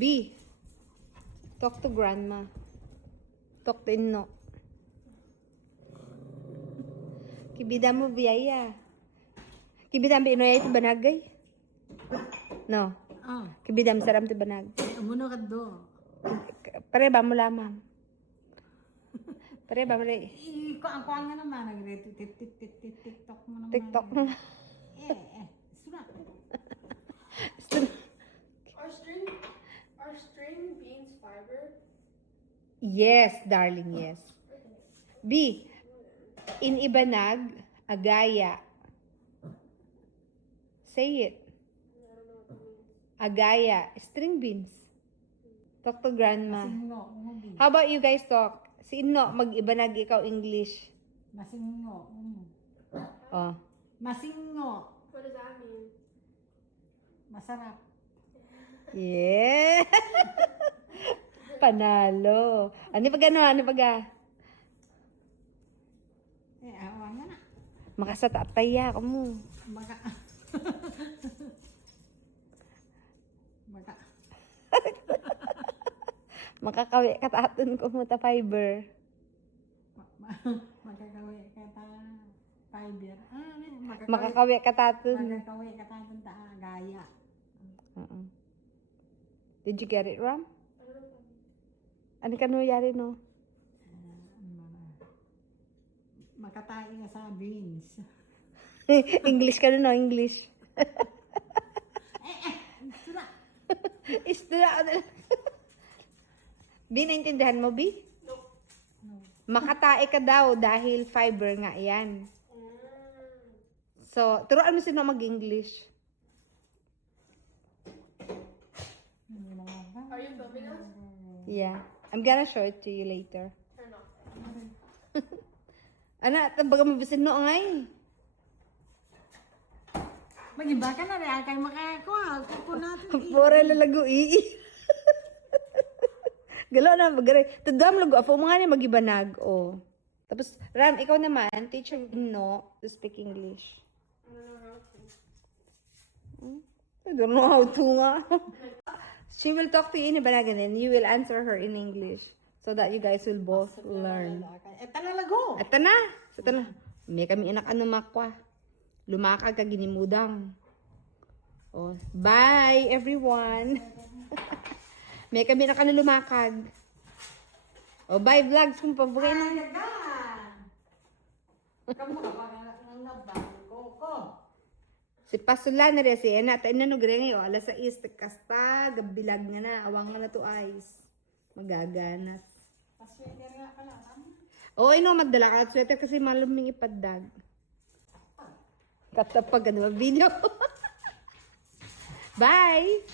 B. Talk to grandma. Talk to inno. Kibida mo biyaya. Kibida mo inoy ito banagay? No. Oh, Kibida mo saram ito banag. umuno ka do. Pare ba mo lamang? Pare ba mo rin? Ang nga naman, TikTok mo naman. TikTok. Sura. Are string beans fiber? Yes, darling, yes. B. Inibanag, agaya. Say it. Agaya. String beans. Talk to grandma. Masingo, umubi. How about you guys talk? Si Inno, mag-ibanag ikaw English. Masingo, Oh. Masingo. What does that mean? Masarap. Yeah! Panalo. Ano pag ano? Ano pag Awan nga na. makasatataya ka mo. Baka. Baka. Makakawi kataton ko mo ta fiber. Magkakawi ka ta fiber. Makakawi kataton. Magkakawi ka ta ta gaya. Did you get it, Ram? Ano ka no yari no? Makatae nga sa beans. English ka no, English. Sura. Istura. B, naintindihan mo, B? No. Makatae ka daw dahil fiber nga yan. So, turuan mo sino mag-English. Are you filming us? Yeah. I'm gonna show it to you later. Turn off. Ana, tabaga mo bisin no ngay. Mag-iba ka na rin. Kaya makakuha. Kuko natin. Pura lalago Galo na magare. Tudam lago afo mga ni magibanag oh. Tapos Ram, ikaw naman, teacher no to speak English. I don't know I don't know how how to. to nga. She will talk to you in Ibanagan and you will answer her in English so that you guys will both learn. Talalago. Ito na. Ito na. May kami anak ano makwa. Lumakag ka ginimudang. Oh, bye everyone. May kami anak ano lumakag. Oh, bye vlogs kung pabugay na. Kamu ka pa ng nabang ko. Si Pasula na rin si Ena. Tayo na nugre ngayon. Alas 6. Kasta. Gabilag nga na. Awang nga na to ice. Magaganat. Paswede nga pala. Oo, no, magdala ka at sweater kasi maluming ipadag. Katapag ano, video. Bye!